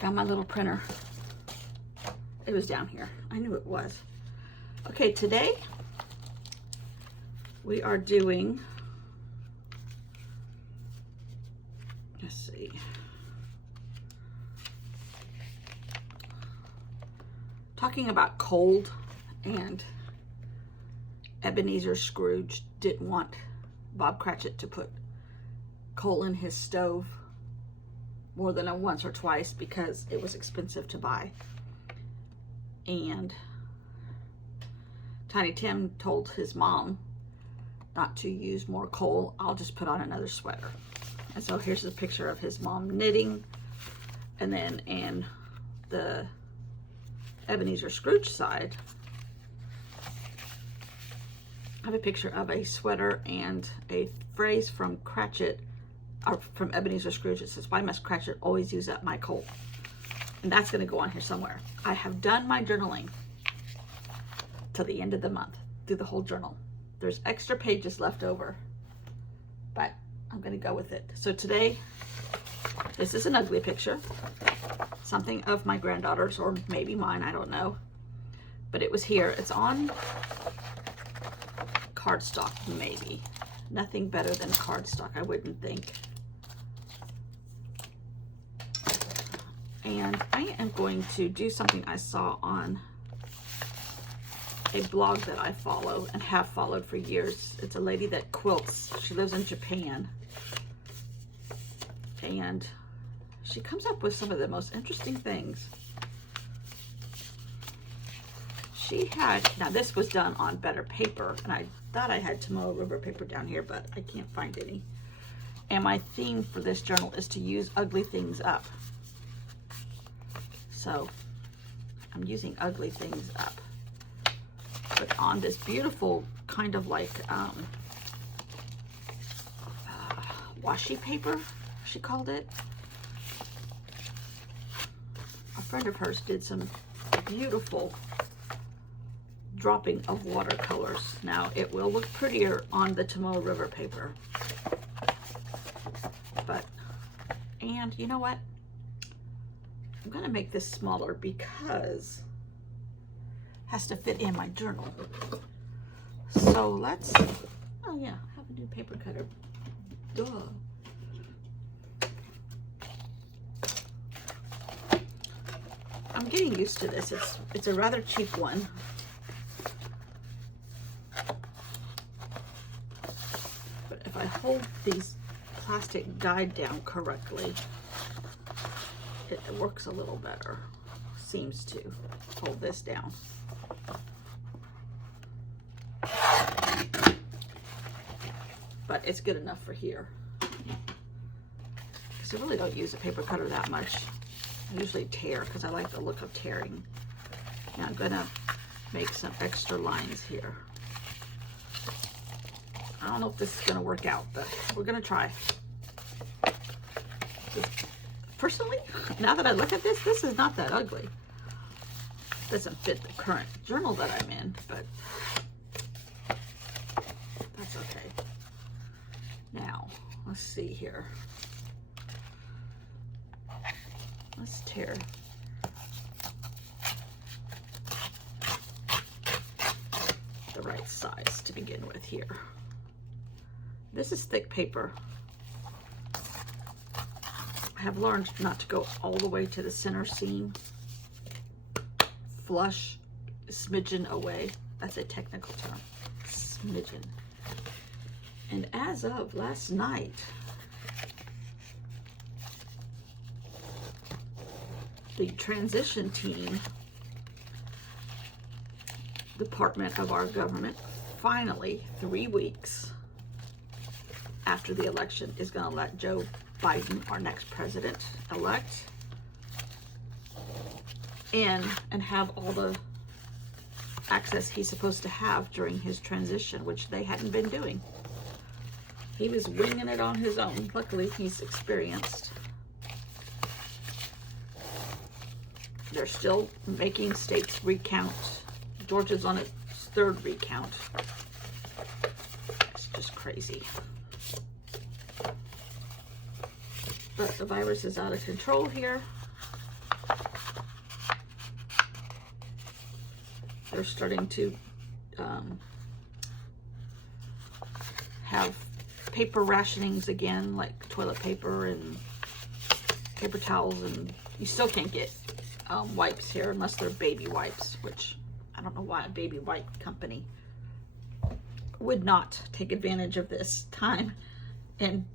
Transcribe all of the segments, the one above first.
Found my little printer. It was down here. I knew it was. Okay, today we are doing, let's see, talking about cold, and Ebenezer Scrooge didn't want Bob Cratchit to put coal in his stove more than once or twice because it was expensive to buy. And Tiny Tim told his mom not to use more coal. I'll just put on another sweater. And so here's a picture of his mom knitting. And then in the Ebenezer Scrooge side, I have a picture of a sweater and a phrase from Cratchit, or from Ebenezer Scrooge. It says, "Why must Cratchit always use up my coal?" And that's going to go on here somewhere. I have done my journaling till the end of the month, through the whole journal. There's extra pages left over, but I'm going to go with it. So today, this is an ugly picture, something of my granddaughter's, or maybe mine, I don't know. But it was here. It's on cardstock, maybe. Nothing better than cardstock, I wouldn't think. And I am going to do something I saw on a blog that I follow and have followed for years. It's a lady that quilts. She lives in Japan. And she comes up with some of the most interesting things. She had, now this was done on better paper, and I thought I had Tomoe River paper down here, but I can't find any. And my theme for this journal is to use ugly things up. So I'm using ugly things up. But on this beautiful kind of like washi paper, she called it. A friend of hers did some beautiful dropping of watercolors. Now it will look prettier on the Tomoe River paper. But, and you know what? I'm gonna make this smaller because it has to fit in my journal. So let's, oh yeah, I have a new paper cutter. Duh. I'm getting used to this. It's a rather cheap one. But if I hold these plastic guide down correctly, it works a little better. Seems to hold this down. But it's good enough for here. Because I really don't use a paper cutter that much. I usually tear because I like the look of tearing. Now I'm gonna make some extra lines here. I don't know if this is gonna work out, but we're gonna try. Personally, now that I look at this, this is not that ugly. Doesn't fit the current journal that I'm in, but that's okay. Now, let's see here. Let's tear the right size to begin with here. This is thick paper. I have learned not to go all the way to the center seam. Flush a smidgen away. That's a technical term. Smidgen. And as of last night, the transition team department of our government finally, 3 weeks after the election, is going to let Joe Biden, our next president-elect, in and have all the access he's supposed to have during his transition, which they hadn't been doing. He was winging it on his own. Luckily, he's experienced. They're still making states recount. Georgia's on its 3rd recount. It's just crazy. But the virus is out of control here. they're starting to have paper rationings again, like toilet paper and paper towels, and you still can't get wipes here unless they're baby wipes, which I don't know why a baby wipe company would not take advantage of this time and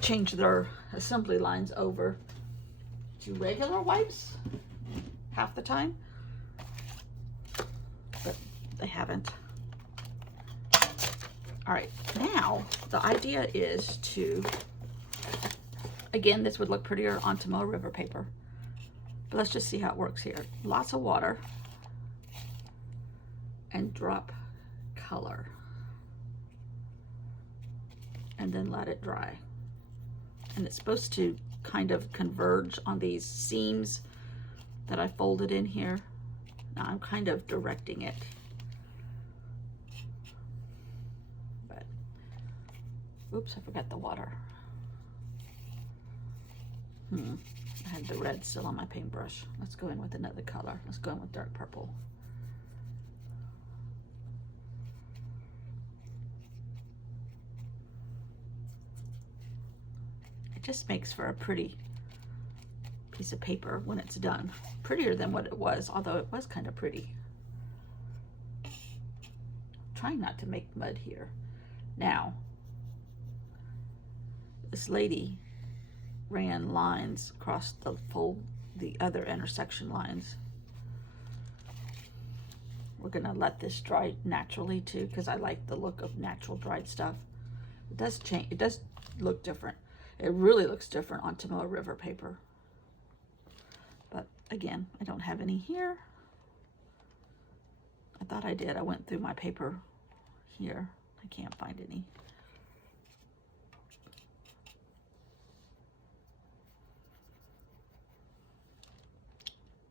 change their assembly lines over to regular wipes half the time, but they haven't. All right, now the idea is to, again, this would look prettier on Tomoe River paper, but let's just see how it works here. Lots of water and drop color, and then let it dry. And it's supposed to kind of converge on these seams that I folded in here. Now I'm kind of directing it, but oops, I forgot the water. I had the red still on my paintbrush. Let's go in with another color. Let's go in with dark purple. It just makes for a pretty piece of paper when it's done. Prettier than what it was, although it was kind of pretty. Trying not to make mud here. Now, this lady ran lines across the other intersection lines. We're gonna let this dry naturally too, because I like the look of natural dried stuff. It does change, it does look different. It really looks different on Tomoe River paper. But again, I don't have any here. I thought I did. I went through my paper here. I can't find any.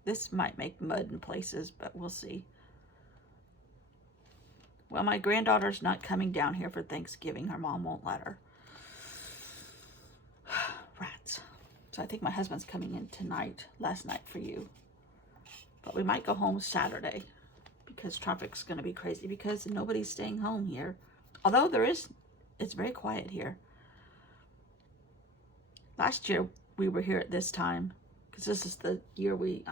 This might make mud in places, but we'll see. Well, my granddaughter's not coming down here for Thanksgiving. Her mom won't let her. Rats. So I think my husband's coming in tonight, last night for you. But we might go home Saturday because traffic's going to be crazy because nobody's staying home here. Although it's very quiet here. Last year we were here at this time because this is the year we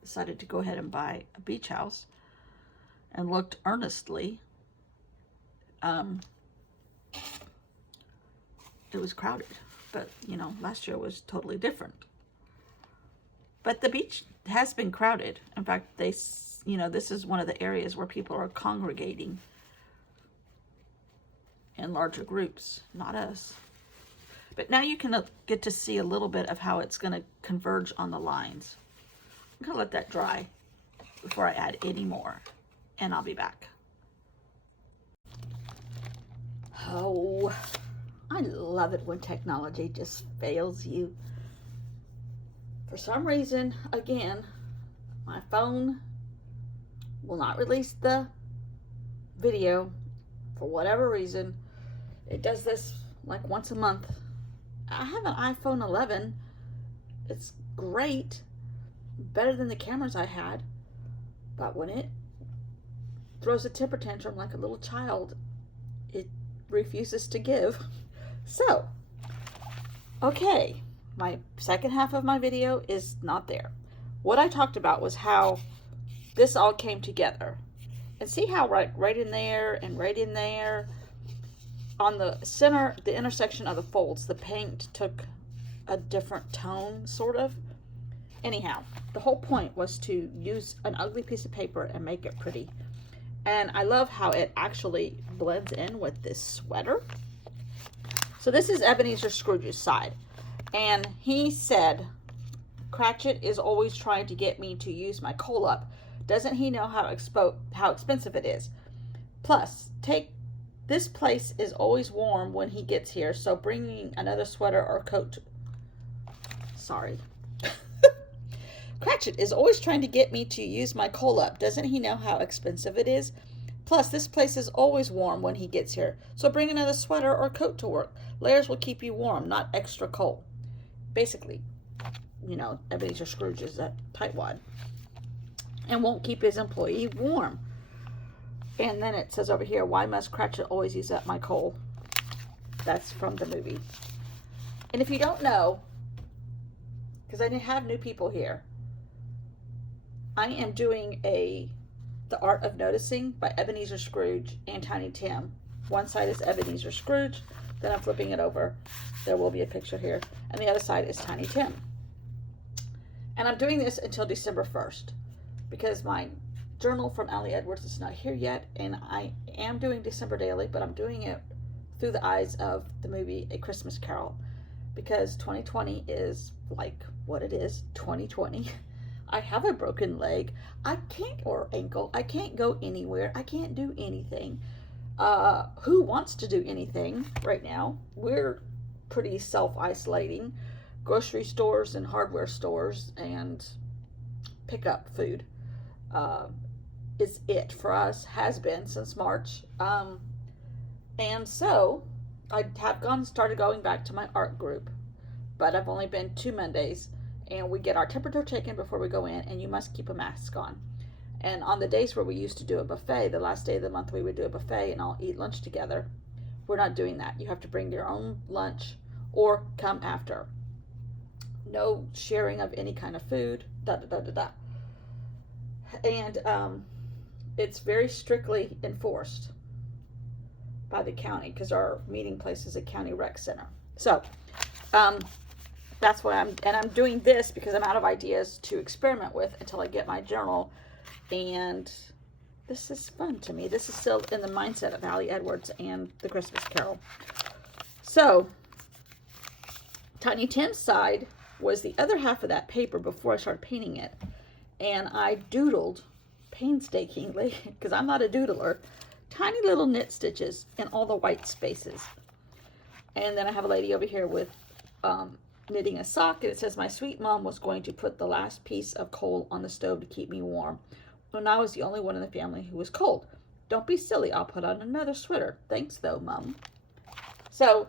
decided to go ahead and buy a beach house, and looked earnestly. It was crowded, but you know, last year was totally different. But the beach has been crowded. In fact, this is one of the areas where people are congregating in larger groups, not us. But now you can get to see a little bit of how it's going to converge on the lines. I'm going to let that dry before I add any more, and I'll be back. Oh, I love it when technology just fails you. For some reason, again, my phone will not release the video for whatever reason. It does this like once a month. I have an iPhone 11. It's great, better than the cameras I had, but when it throws a temper tantrum like a little child, it refuses to give. So, okay, my second half of my video is not there. What I talked about was how this all came together. And see how right in there and right in there, on the center, the intersection of the folds, the paint took a different tone, sort of. Anyhow, the whole point was to use an ugly piece of paper and make it pretty. And I love how it actually blends in with this sweater. So this is Ebenezer Scrooge's side. And he said, Cratchit is always trying to get me to use my coal up. Doesn't he know how expensive it is? Plus, this place is always warm when he gets here, so bringing another sweater or coat. Sorry. Cratchit is always trying to get me to use my coal up. Doesn't he know how expensive it is? Plus, this place is always warm when he gets here, so bring another sweater or coat to work. Layers will keep you warm, not extra coal. Basically, you know, Ebenezer Scrooge is a tightwad and won't keep his employee warm. And then it says over here, why must Cratchit always use up my coal? That's from the movie. And if you don't know, because I have new people here, I am doing The Art of Noticing by Ebenezer Scrooge and Tiny Tim. One side is Ebenezer Scrooge, then I'm flipping it over. There will be a picture here. And the other side is Tiny Tim. And I'm doing this until December 1st because my journal from Allie Edwards is not here yet, and I am doing December Daily, but I'm doing it through the eyes of the movie A Christmas Carol, because 2020 is like what it is, 2020. I have a broken leg, or ankle, I can't go anywhere, I can't do anything. Who wants to do anything right now? We're pretty self-isolating. Grocery stores and hardware stores and pick up food is it for us, has been since March. And so I have started going back to my art group, but I've only been 2 Mondays, and we get our temperature taken before we go in, and you must keep a mask on. And on the days where we used to do a buffet, the last day of the month we would do a buffet and all eat lunch together. We're not doing that. You have to bring your own lunch or come after. No sharing of any kind of food, And it's very strictly enforced by the county because our meeting place is a county rec center. So that's why I'm doing this because I'm out of ideas to experiment with until I get my journal. And this is fun to me. This is still in the mindset of Allie Edwards and The Christmas Carol. So Tiny Tim's side was the other half of that paper before I started painting it. And I doodled painstakingly, because I'm not a doodler, tiny little knit stitches in all the white spaces. And then I have a lady over here with knitting a sock, and it says, my sweet mom was going to put the last piece of coal on the stove to keep me warm when I was the only one in the family who was cold. Don't be silly, I'll put on another sweater. Thanks though, Mom. So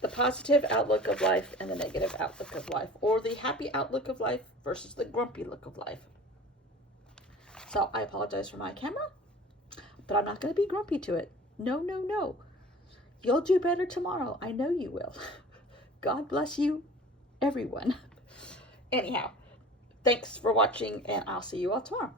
the positive outlook of life and the negative outlook of life, or the happy outlook of life versus the grumpy look of life. So I apologize for my camera, but I'm not going to be grumpy to it. No, no, no. You'll do better tomorrow. I know you will. God bless you, everyone. Anyhow, thanks for watching, and I'll see you all tomorrow.